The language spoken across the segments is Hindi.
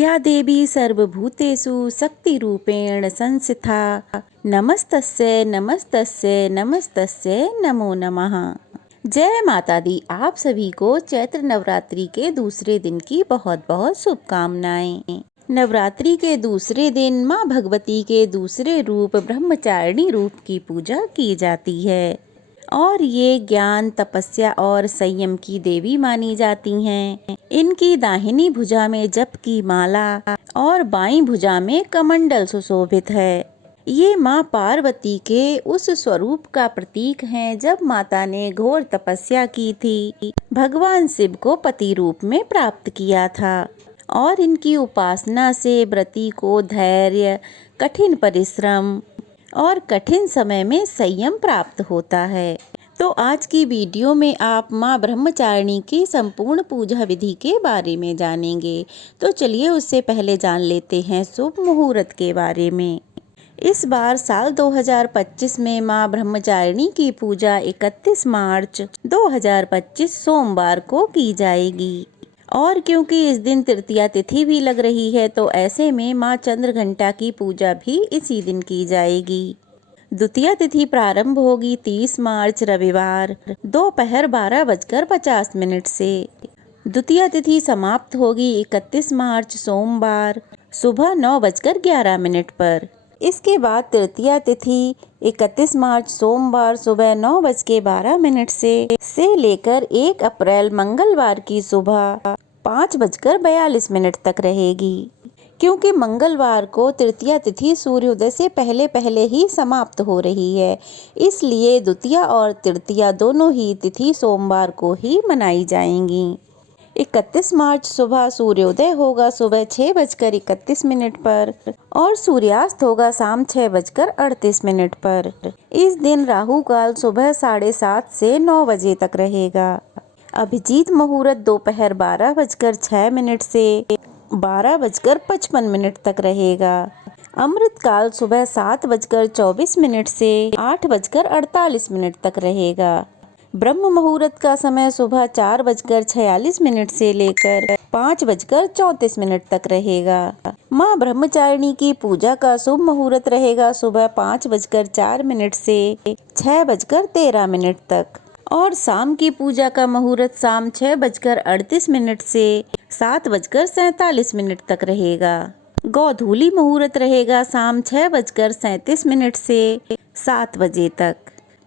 या देवी सर्वभूतेषु शक्तिरूपेण संस्थिता नमस्तस्यै नमस्तस्यै नमस्तस्यै नमो नमः। जय माता दी। आप सभी को चैत्र नवरात्रि के दूसरे दिन की बहुत बहुत शुभकामनाएं। नवरात्रि के दूसरे दिन माँ भगवती के दूसरे रूप ब्रह्मचारिणी रूप की पूजा की जाती है और ये ज्ञान, तपस्या और संयम की देवी मानी जाती हैं। इनकी दाहिनी भुजा में जप की माला और बाईं भुजा में कमंडल सुशोभित है। ये माँ पार्वती के उस स्वरूप का प्रतीक हैं जब माता ने घोर तपस्या की थी, भगवान शिव को पति रूप में प्राप्त किया था और इनकी उपासना से व्रती को धैर्य, कठिन परिश्रम और कठिन समय में संयम प्राप्त होता है। तो आज की वीडियो में आप माँ ब्रह्मचारिणी की संपूर्ण पूजा विधि के बारे में जानेंगे। तो चलिए उससे पहले जान लेते हैं शुभ मुहूर्त के बारे में। इस बार साल 2025 में माँ ब्रह्मचारिणी की पूजा 31 मार्च 2025 सोमवार को की जाएगी और क्योंकि इस दिन तृतीया तिथि भी लग रही है तो ऐसे में माँ चंद्रघंटा की पूजा भी इसी दिन की जाएगी। द्वितीया तिथि प्रारंभ होगी 30 मार्च रविवार दोपहर 12:50 से। द्वितीया तिथि समाप्त होगी 31 मार्च सोमवार सुबह 9:11 पर। इसके बाद तृतीया तिथि 31 मार्च सोमवार सुबह 9:12 से लेकर 1 अप्रैल मंगलवार की सुबह 5:42 तक रहेगी। क्योंकि मंगलवार को तृतीया तिथि सूर्योदय से पहले पहले ही समाप्त हो रही है, इसलिए द्वितीया और तृतीया दोनों ही तिथि सोमवार को ही मनाई जाएंगी। 31 मार्च सुबह सूर्योदय होगा सुबह 6:31 पर और सूर्यास्त होगा शाम 6:38 पर। इस दिन राहु काल सुबह 7:30 से 9 बजे तक रहेगा। अभिजीत मुहूर्त दोपहर 12:06 से 12:55 तक रहेगा। अमृत काल सुबह 7:24 से 8:48 तक रहेगा। ब्रह्म मुहूर्त का समय सुबह 4:46 से लेकर 5:34 तक रहेगा। माँ ब्रह्मचारिणी की पूजा का शुभ मुहूर्त रहेगा सुबह 5:04 से 6:13 तक और शाम की पूजा का मुहूर्त शाम 6:38 से 7:47 तक रहेगा। गोधूली मुहूर्त रहेगा शाम 6:37 से 7 बजे तक।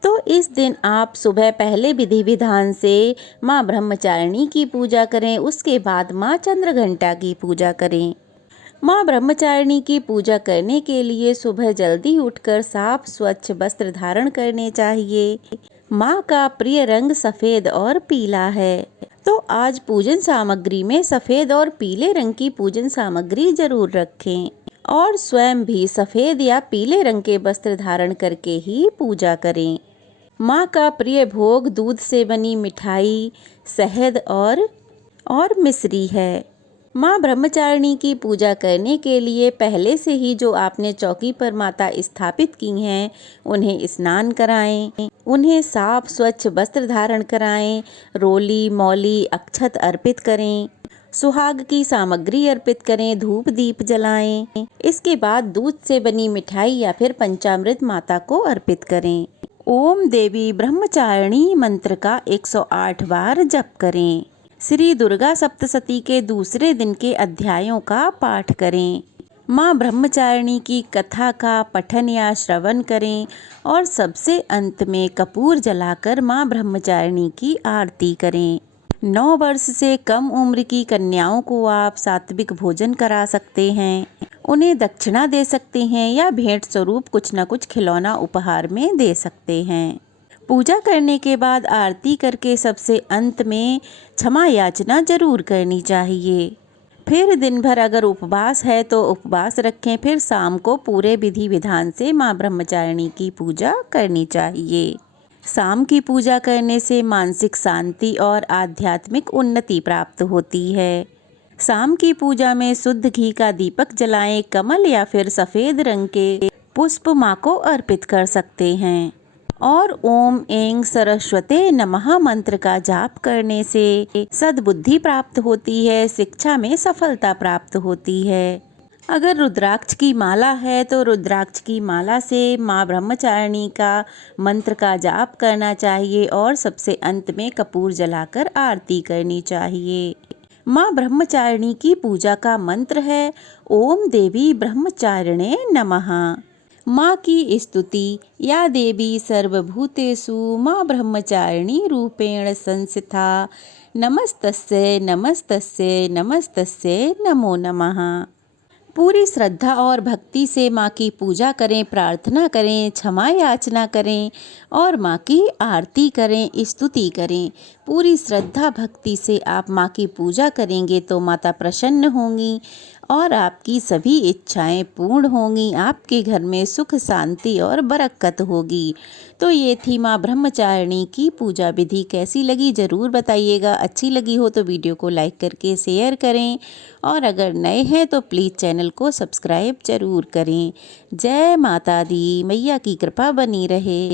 तो इस दिन आप सुबह पहले विधि विधान से माँ ब्रह्मचारिणी की पूजा करें, उसके बाद माँ चंद्रघंटा की पूजा करें। माँ ब्रह्मचारिणी की पूजा करने के लिए सुबह जल्दी उठकर साफ स्वच्छ वस्त्र धारण करने चाहिए। माँ का प्रिय रंग सफ़ेद और पीला है, तो आज पूजन सामग्री में सफ़ेद और पीले रंग की पूजन सामग्री जरूर रखें और स्वयं भी सफ़ेद या पीले रंग के वस्त्र धारण करके ही पूजा करें। माँ का प्रिय भोग दूध से बनी मिठाई, शहद और मिश्री है। माँ ब्रह्मचारिणी की पूजा करने के लिए पहले से ही जो आपने चौकी पर माता स्थापित की हैं, उन्हें स्नान कराएं, उन्हें साफ स्वच्छ वस्त्र धारण कराएं, रोली मौली अक्षत अर्पित करें, सुहाग की सामग्री अर्पित करें, धूप दीप जलाएं। इसके बाद दूध से बनी मिठाई या फिर पंचामृत माता को अर्पित करें। ओम देवी ब्रह्मचारिणी मंत्र का 108 बार जप करें। श्री दुर्गा सप्तशती के दूसरे दिन के अध्यायों का पाठ करें। माँ ब्रह्मचारिणी की कथा का पठन या श्रवण करें और सबसे अंत में कपूर जलाकर माँ ब्रह्मचारिणी की आरती करें। 9 वर्ष से कम उम्र की कन्याओं को आप सात्विक भोजन करा सकते हैं, उन्हें दक्षिणा दे सकते हैं या भेंट स्वरूप कुछ न कुछ खिलौना उपहार में दे सकते हैं। पूजा करने के बाद आरती करके सबसे अंत में क्षमा याचना जरूर करनी चाहिए। फिर दिन भर अगर उपवास है तो उपवास रखें। फिर शाम को पूरे विधि विधान से माँ ब्रह्मचारिणी की पूजा करनी चाहिए। शाम की पूजा करने से मानसिक शांति और आध्यात्मिक उन्नति प्राप्त होती है। शाम की पूजा में शुद्ध घी का दीपक जलाएं। कमल या फिर सफ़ेद रंग के पुष्प माँ को अर्पित कर सकते हैं और ओम ऐं सरस्वते नमः मंत्र का जाप करने से सद्बुद्धि प्राप्त होती है, शिक्षा में सफलता प्राप्त होती है। अगर रुद्राक्ष की माला है तो रुद्राक्ष की माला से माँ ब्रह्मचारिणी का मंत्र का जाप करना चाहिए और सबसे अंत में कपूर जलाकर आरती करनी चाहिए। माँ ब्रह्मचारिणी की पूजा का मंत्र है ओम देवी ब्रह्मचारिणे नमः। माँ की स्तुति या देवी सर्वभूतेषु माँ ब्रह्मचारिणी रूपेण संस्थिता नमस्तस्यै नमस्तस्यै नमस्तस्यै नमो नमः। पूरी श्रद्धा और भक्ति से माँ की पूजा करें, प्रार्थना करें, क्षमा याचना करें और माँ की आरती करें, स्तुति करें। पूरी श्रद्धा भक्ति से आप माँ की पूजा करेंगे तो माता प्रसन्न होंगी और आपकी सभी इच्छाएं पूर्ण होंगी। आपके घर में सुख शांति और बरकत होगी। तो ये थी माँ ब्रह्मचारिणी की पूजा विधि। कैसी लगी ज़रूर बताइएगा। अच्छी लगी हो तो वीडियो को लाइक करके शेयर करें और अगर नए हैं तो प्लीज़ चैनल को सब्सक्राइब ज़रूर करें। जय माता दी। मैया की कृपा बनी रहे।